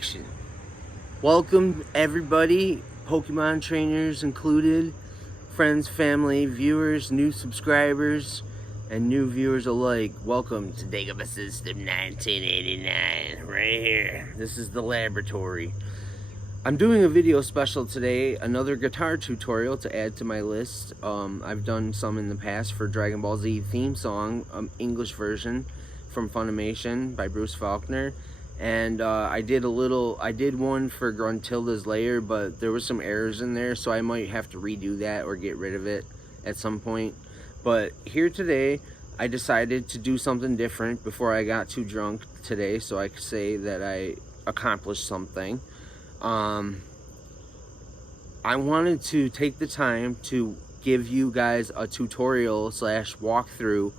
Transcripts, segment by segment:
action. Welcome everybody, Pokemon trainers included, friends, family, viewers, new subscribers, and new viewers alike. Welcome to DegobaSystem1989, right here. This is the laboratory. I'm doing a video special today, another guitar tutorial to add to my list. I've done some in the past for Dragon Ball Z theme song, English version from Funimation by Bruce Faulkner. And I did one for Gruntilda's Lair, but there was some errors in there, so I might have to redo that or get rid of it at some point. But here today, I decided to do something different before I got too drunk today, so I could say that I accomplished something. I wanted to take the time to give you guys a tutorial slash walkthrough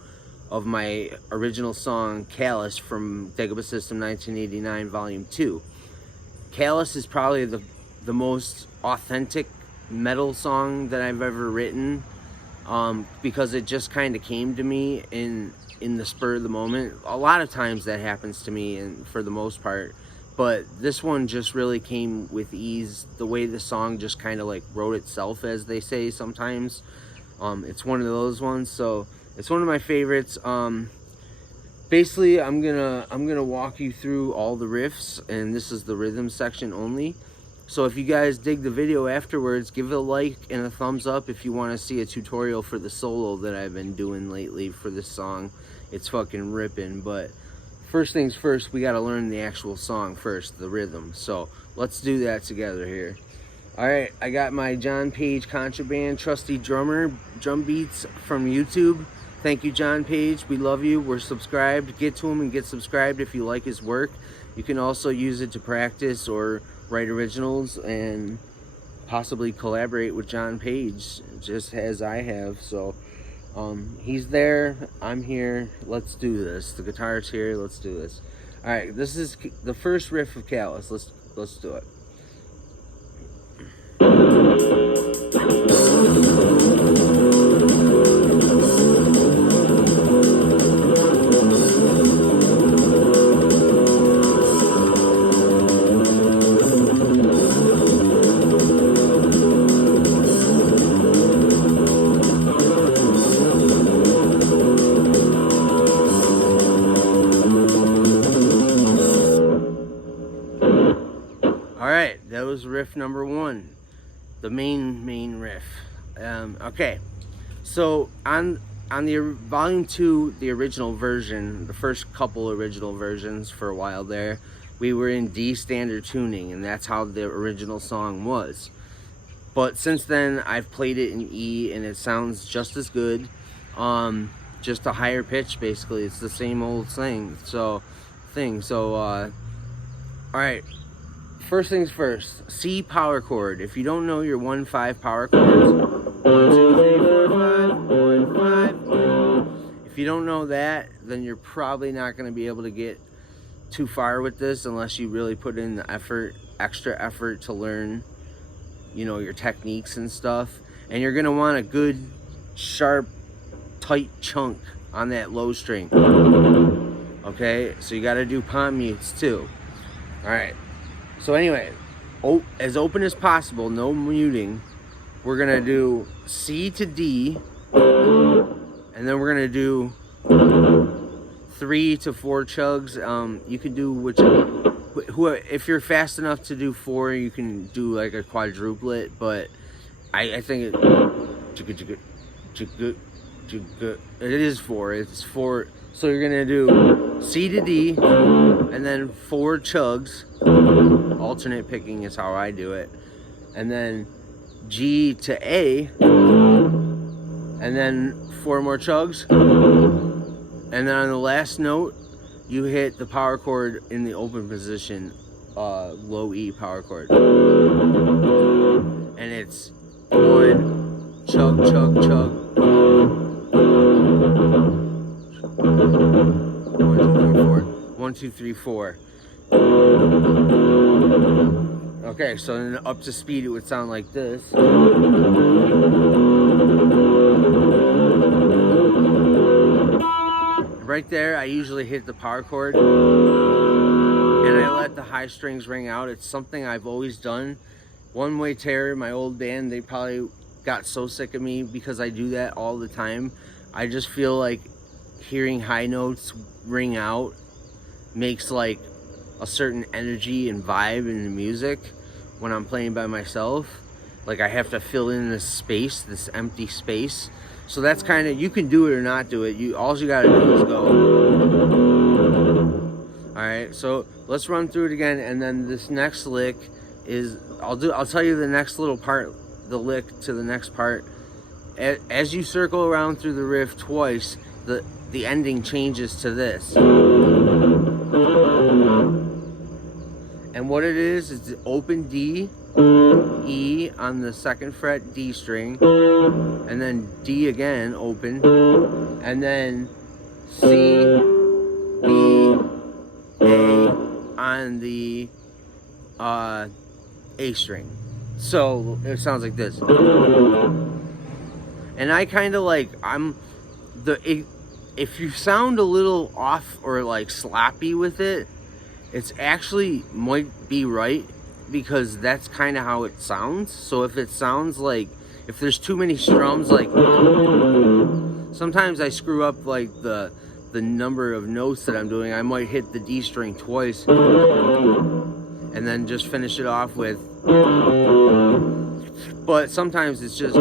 of my original song Callous from DegobaSystem1989 Volume 2. Callous is probably the most authentic metal song that I've ever written, because it just kind of came to me in the spur of the moment. A lot of times that happens to me, and for the most part, but this one just really came with ease. The way the song just kind of like wrote itself, as they say sometimes. It's one of those ones, so it's one of my favorites. Basically, I'm gonna walk you through all the riffs, and this is the rhythm section only. So if you guys dig the video afterwards, give it a like and a thumbs up if you want to see a tutorial for the solo that I've been doing lately for this song. It's fucking ripping. But first things first, we gotta learn the actual song first, the rhythm. So let's do that together here. Alright, I got my John Page Contraband trusty drummer, drum beats from YouTube. Thank you, John Page. We love you. We're subscribed. Get to him and get subscribed if you like his work. You can also use it to practice or write originals and possibly collaborate with John Page, just as I have. So he's there, I'm here, let's do this. The guitar's here, let's do this. Alright, this is the first riff of Callous. Let's do it. Alright, that was riff number one, the main riff. Okay, so on the volume 2, the original version, the first couple original versions for a while there, we were in D standard tuning, and that's how the original song was. But since then, I've played it in E, and it sounds just as good, just a higher pitch. Basically, it's the same old thing. So alright. First things first, C power chord. If you don't know your 1-5 power chords, 1, 2, 3, 4, 5, 1, 5. If you don't know that, then you're probably not going to be able to get too far with this unless you really put in the effort, extra effort to learn, you know, your techniques and stuff. And you're going to want a good, sharp, tight chunk on that low string. Okay, so you got to do palm mutes too. All right. So anyway, as open as possible, no muting. We're gonna do C to D, and then we're gonna do 3 to 4 chugs. You can do if you're fast enough to do 4, you can do like a quadruplet. But I think it is 4. It's 4. So you're gonna do C to D, and then 4 chugs. Alternate picking is how I do it. And then G to A, and then 4 more chugs. And then on the last note, you hit the power chord in the open position, low E power chord. And it's 1, chug, chug, chug. 1, 2, 3, 4. Okay, so then up to speed it would sound like this. Right there, I usually hit the power chord, and and I let the high strings ring out. It's something I've always done. One Way Terror, my old band, they probably got so sick of me because I do that all the time. I just feel like hearing high notes ring out makes like a certain energy and vibe in the music when I'm playing by myself. Like I have to fill in this space, this empty space. So that's kind of, you can do it or not do it. All you gotta do is go. All right, so let's run through it again, and then this next lick is, I'll tell you the next little part, the lick to the next part. As you circle around through the riff twice, the ending changes to this. And what it is open D, E on the 2nd fret D string, and then D again, open, and then C, B, A on the A string. So it sounds like this. And I kind of like, if you sound a little off or like sloppy with it, it's actually might be right, because that's kind of how it sounds. So if it sounds like, if there's too many strums, like sometimes I screw up like the number of notes that I'm doing. I might hit the D string twice and then just finish it off with, but sometimes it's just,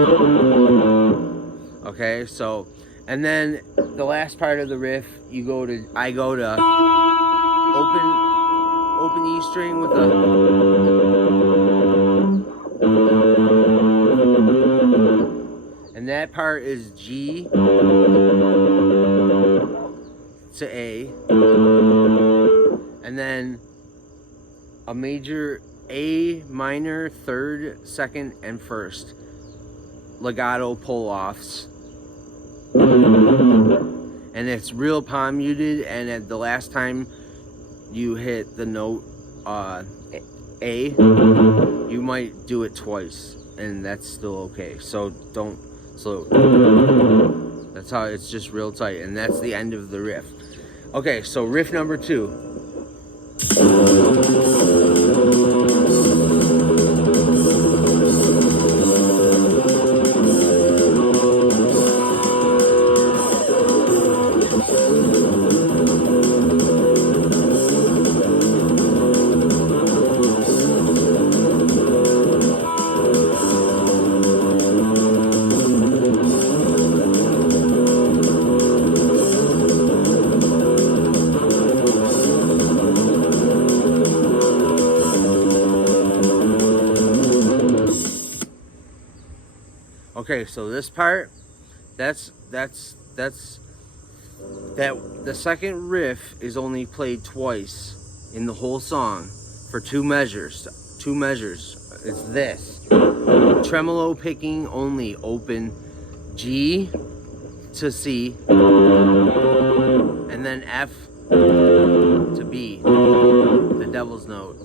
okay, so, and then the last part of the riff, I go to open E string with a, and that part is G to A, and then a major A minor, 3rd, 2nd, and 1st legato pull-offs, and it's real palm muted, and at the last time you hit the note A, you might do it twice, and that's still okay. So that's how it's just real tight, and that's the end of the riff. Okay, so riff number 2. Okay, so this part, the second riff is only played twice in the whole song for 2 measures. It's this. Tremolo picking only, open G to C, and then F to B, the devil's note.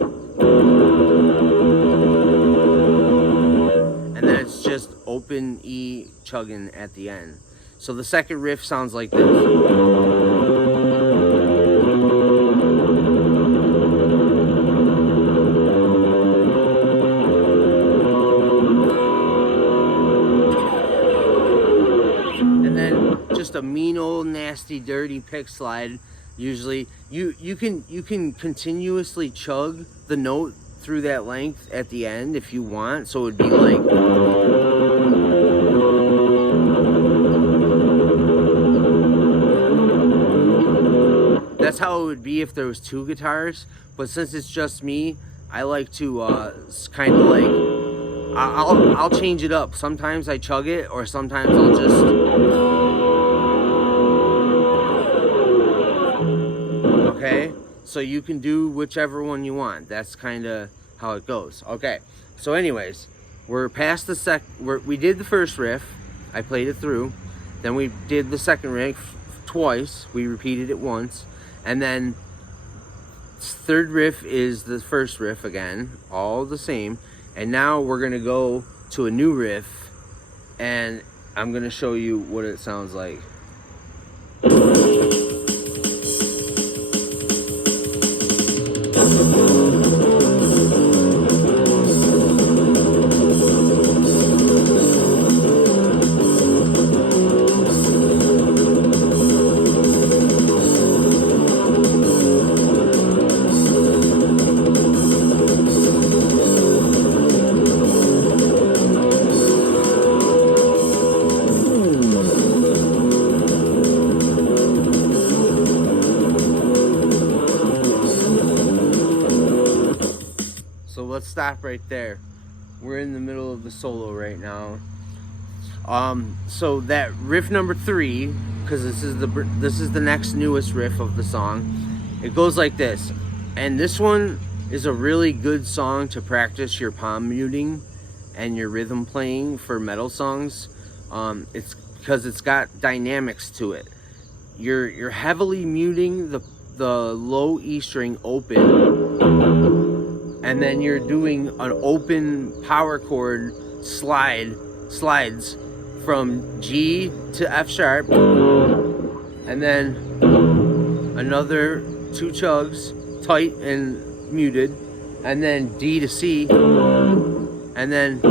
And then it's just open E chugging at the end. So the second riff sounds like this. And then just a mean old nasty dirty pick slide. Usually you can continuously chug the note through that length at the end if you want, so it would be like, that's how it would be if there was 2 guitars. But since it's just me, I like to kind of like, I'll change it up. Sometimes I chug it, or sometimes I'll just, okay? So you can do whichever one you want. That's kind of how it goes. Okay, so anyways, we're past the we did the first riff. I played it through. Then we did the second riff twice. We repeated it once. And then third riff is the first riff again, all the same. And now we're gonna go to a new riff, and I'm gonna show you what it sounds like. So let's stop right there. We're in the middle of the solo right now. So that riff number 3, because this is the next newest riff of the song. It goes like this, and this one is a really good song to practice your palm muting and your rhythm playing for metal songs. It's because it's got dynamics to it. You're heavily muting the low E string open, and then you're doing an open power chord slides from G to F sharp, and then another 2 chugs tight and muted, and then D to C, and then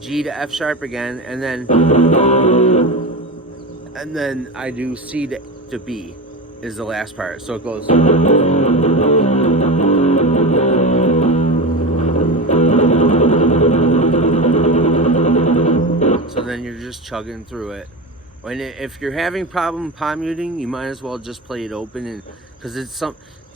G to F sharp again, and then I do C to B is the last part. So it goes. So then you're just chugging through it. And if you're having problem palm muting, you might as well just play it open, and because it's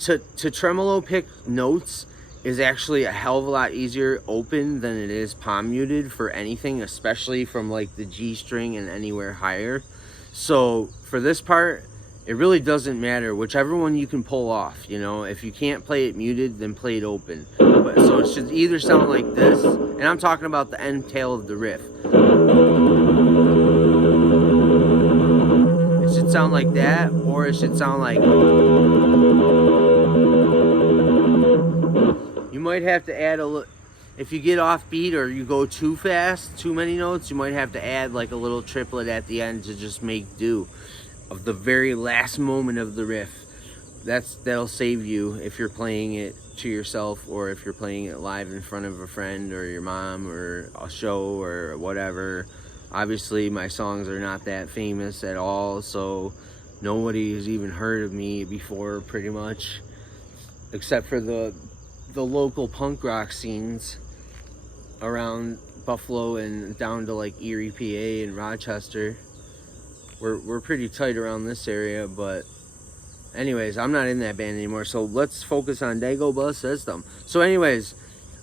to tremolo pick notes is actually a hell of a lot easier open than it is palm muted for anything, especially from like the G string and anywhere higher. So for this part, it really doesn't matter, whichever one you can pull off. You know, if you can't play it muted, then play it open. So it should either sound like this, and I'm talking about the end tail of the riff. It should sound like that, or it should sound like. You might have to add a little. If you get off beat or you go too fast, too many notes, you might have to add like a little triplet at the end to just make do of the very last moment of the riff. That'll save you if you're playing it to yourself, or if you're playing it live in front of a friend or your mom or a show or whatever. Obviously my songs are not that famous at all, so nobody has even heard of me before, pretty much, except for the local punk rock scenes around Buffalo and down to like Erie, PA and Rochester. We're pretty tight around this area, but anyways, I'm not in that band anymore, so let's focus on DegobaSystem. So anyways,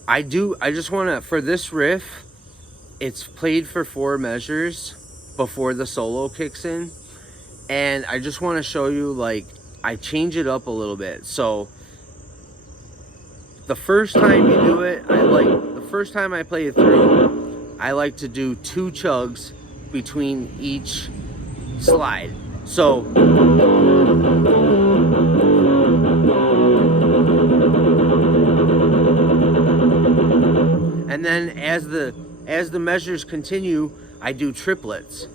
I just want to, for this riff, it's played for 4 measures before the solo kicks in, and I just want to show you, like, I change it up a little bit. So the first time you do it, the first time I play it through, I like to do 2 chugs between each slide. So and then as the measures continue, I do triplets,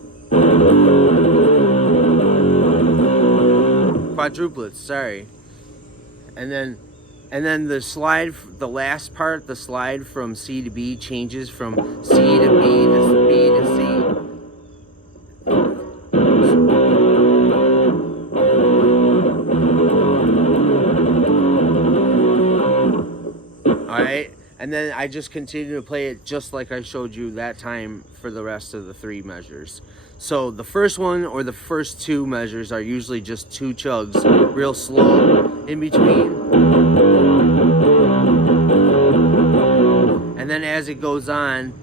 quadruplets, sorry, and then the slide, the last part, the slide from C to B changes from C to B to B to C. Alright, and then I just continue to play it just like I showed you that time for the rest of the 3 measures. So the first one, or the first 2 measures, are usually just 2 chugs, real slow in between. And then as it goes on,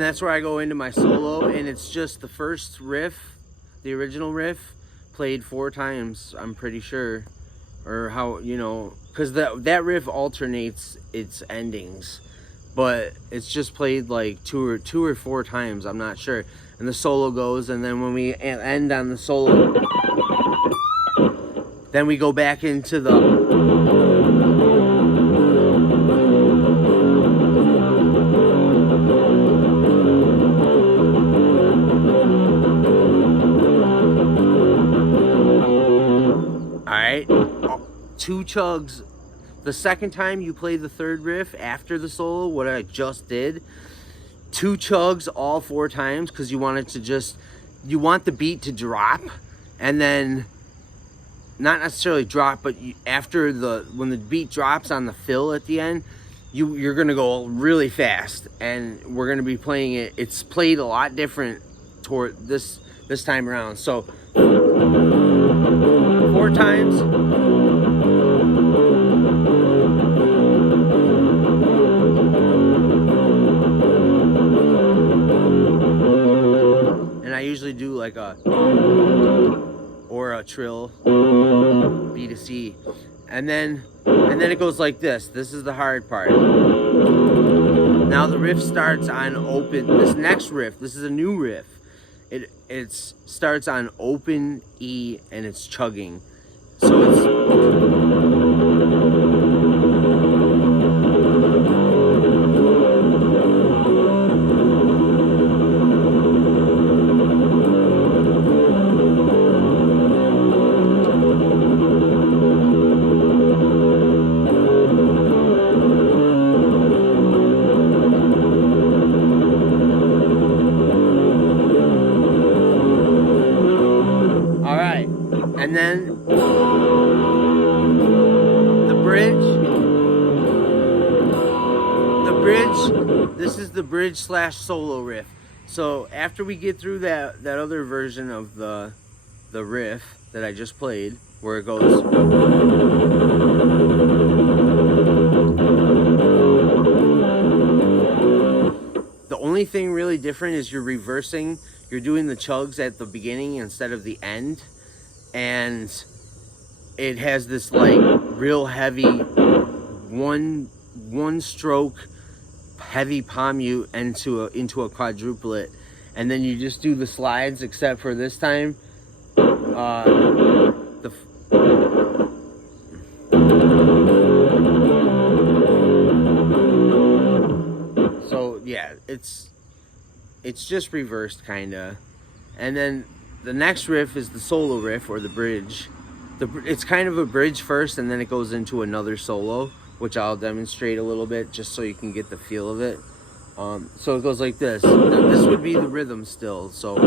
that's where I go into my solo, and it's just the first riff, the original riff, played 4 times, I'm pretty sure, or how, you know, because that riff alternates its endings, but it's just played like two or four times, I'm not sure, and the solo goes, and then when we end on the solo, then we go back into the Alright, 2 chugs. The second time you play the third riff after the solo, what I just did, 2 chugs all 4 times, because you want it to just you want the beat to drop, and then not necessarily drop, but after when the beat drops on the fill at the end, you're gonna go really fast, and we're gonna be playing it. It's played a lot different toward this time around. So 4 times. And I usually do like a trill B to C, and then it goes like this. This is the hard part. Now the riff starts on open. This next riff, this is a new riff. It starts on open E, and it's chugging. So it's and then the bridge, this is the bridge / solo riff. So after we get through that other version of the riff that I just played, where it goes, the only thing really different is you're reversing. You're doing the chugs at the beginning instead of the end. And it has this like real heavy one stroke heavy palm mute into a quadruplet, and then you just do the slides, except for this time so yeah, it's just reversed kinda. And then the next riff is the solo riff, or the bridge. It's kind of a bridge first, and then it goes into another solo, which I'll demonstrate a little bit just so you can get the feel of it. So it goes like this. This would be the rhythm still. So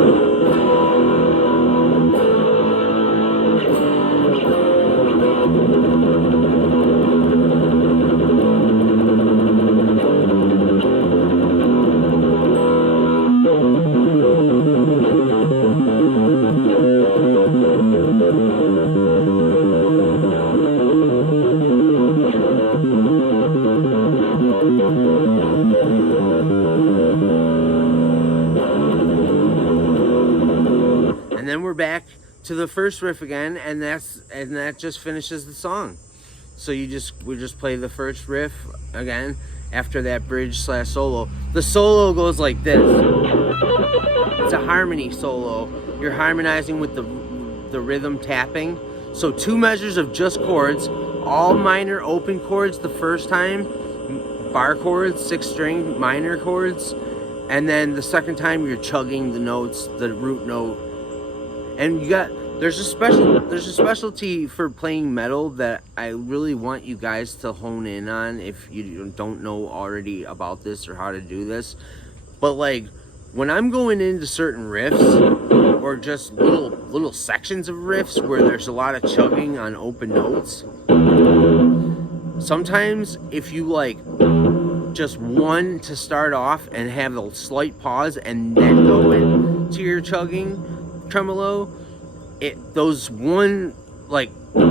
and then we're back to the first riff again, and that just finishes the song. So we just play the first riff again after that bridge / solo. The solo goes like this. It's a harmony solo. You're harmonizing with the rhythm tapping. So 2 measures of just chords, all minor open chords the first time, bar chords, 6-string minor chords, and then the second time you're chugging the notes, the root note. And there's a specialty for playing metal that I really want you guys to hone in on if you don't know already about this or how to do this. But like when I'm going into certain riffs, or just little sections of riffs where there's a lot of chugging on open notes, sometimes if you like just one to start off and have a slight pause and then go into your chugging tremolo, those one, like, you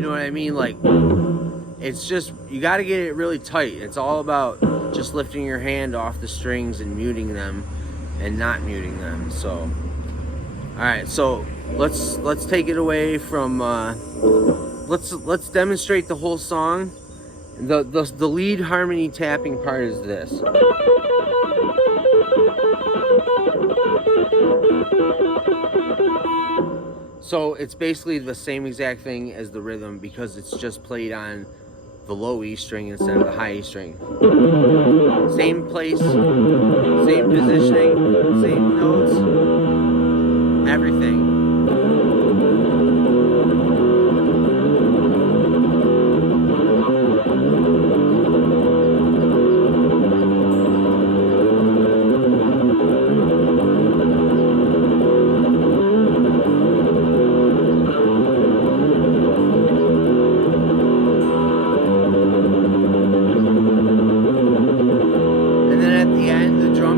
know what I mean? Like, it's just, you got to get it really tight. It's all about just lifting your hand off the strings and muting them and not muting them. So, all right, so let's take it away from let's demonstrate the whole song. The lead harmony tapping part is this. So it's basically the same exact thing as the rhythm, because it's just played on the low E string instead of the high E string. Same place, same positioning, same notes, everything.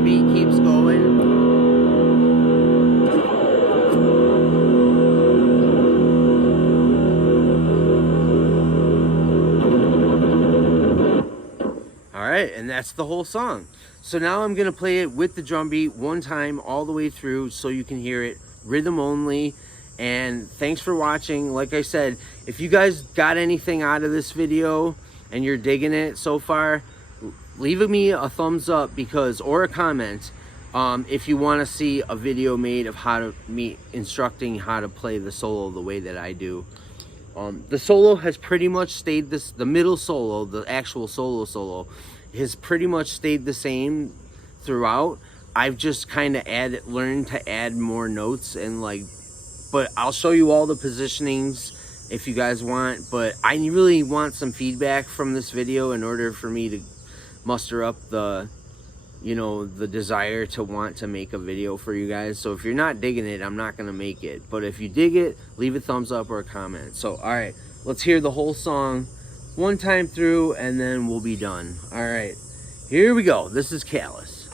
beat keeps going. Alright, and that's the whole song. So now I'm going to play it with the drum beat one time all the way through so you can hear it rhythm only. And thanks for watching. Like I said, if you guys got anything out of this video and you're digging it so far, leave me a thumbs up or a comment if you want to see a video made of me instructing how to play the solo the way that I do. The solo has pretty much stayed the middle solo, the actual solo has pretty much stayed the same throughout. I've just kind of learned to add more notes and but I'll show you all the positionings if you guys want, but I really want some feedback from this video in order for me to muster up the desire to want to make a video for you guys. So if you're not digging it, I'm not gonna make it, but if you dig it, leave a thumbs up or a comment. So all right, let's hear the whole song one time through and then we'll be done. All right, here we go. This is Callous.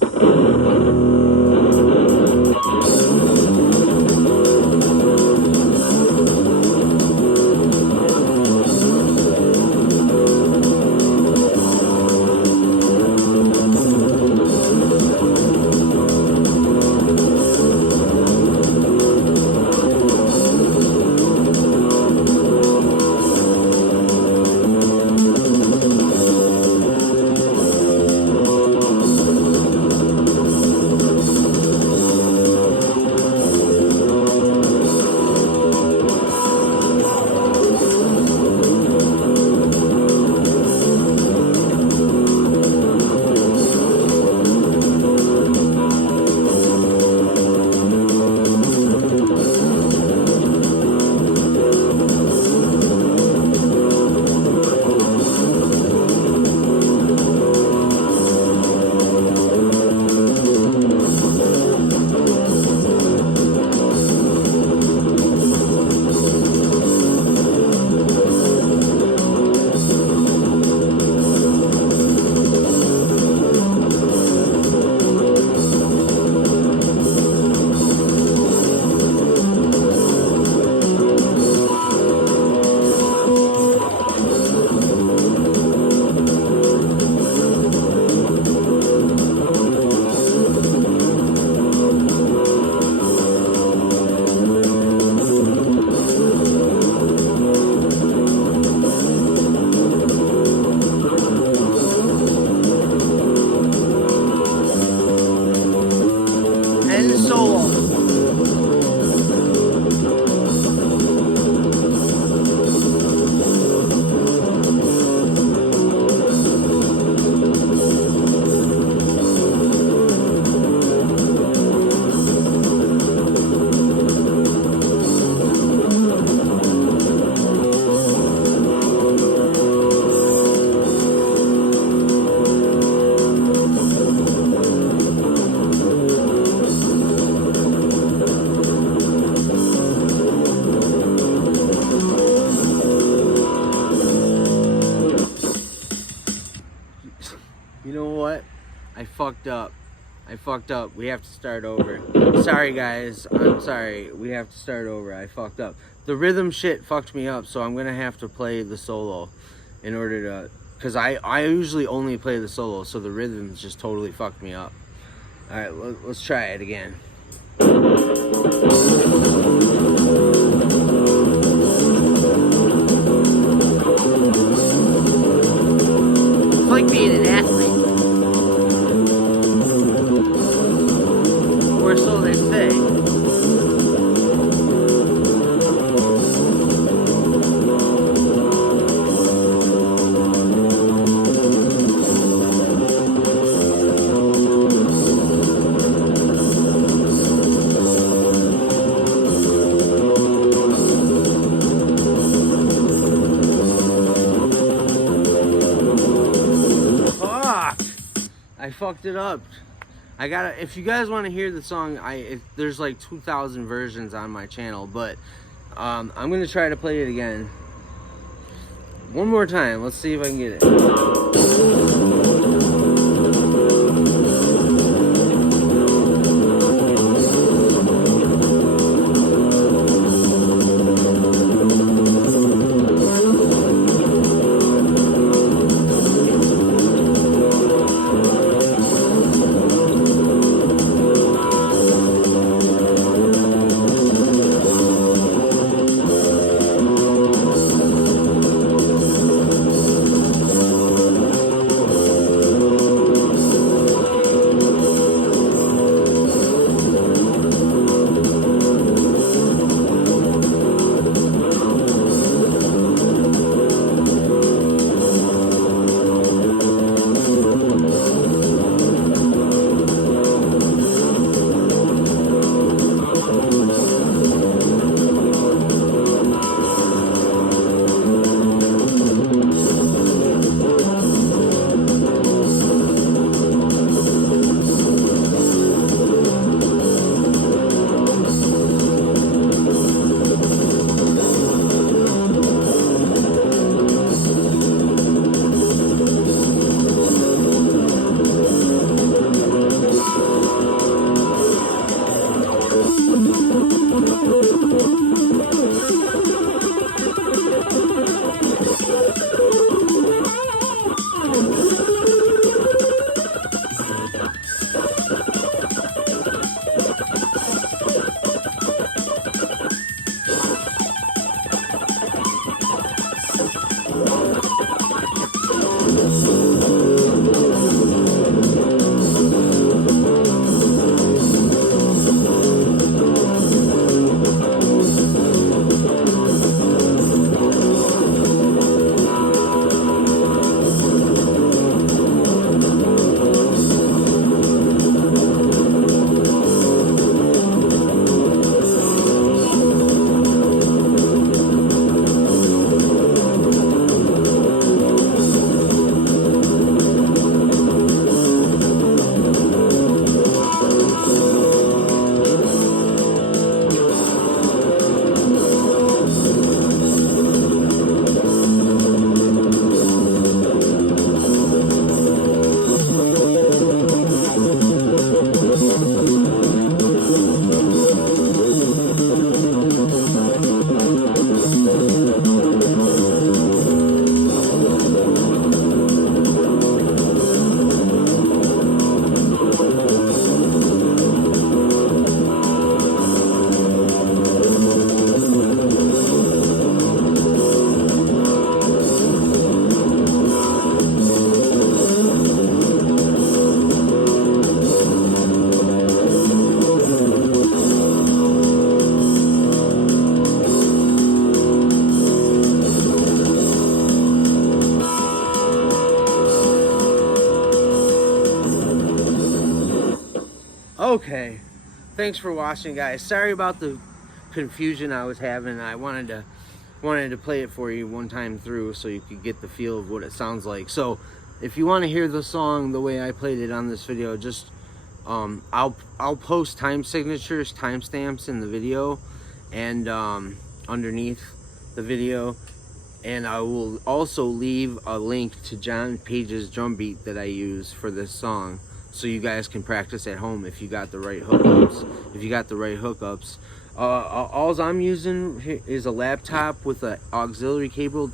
You know what? I fucked up. We have to start over. Sorry guys, I'm sorry. We have to start over. I fucked up. The rhythm shit fucked me up, so I'm gonna have to play the solo in order to, because I usually only play the solo, so the rhythms just totally fucked me up. Alright, let's try it again. It's like being an athlete. Or so they say. I fucked it up. I gotta, if you guys want to hear the song, there's like 2,000 versions on my channel, but I'm gonna try to play it again one more time. Let's see if I can get it. Okay, thanks for watching, guys. Sorry about the confusion I was having. I wanted to play it for you one time through so you could get the feel of what it sounds like. So if you want to hear the song the way I played it on this video, just I'll post time signatures, timestamps in the video and underneath the video, and I will also leave a link to John Page's drum beat that I use for this song, so you guys can practice at home if you got the right hookups. All I'm using is a laptop with an auxiliary cable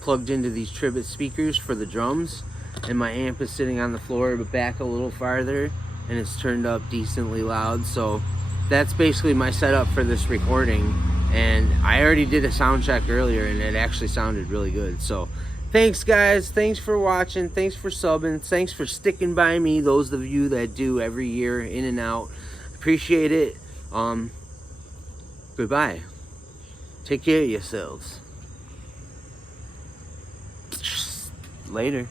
plugged into these Tribbit speakers for the drums, and my amp is sitting on the floor but back a little farther, and it's turned up decently loud. So that's basically my setup for this recording, and I already did a sound check earlier and it actually sounded really good. So thanks, guys. Thanks for watching. Thanks for subbing. Thanks for sticking by me, those of you that do every year, in and out. Appreciate it. Goodbye. Take care of yourselves. Later.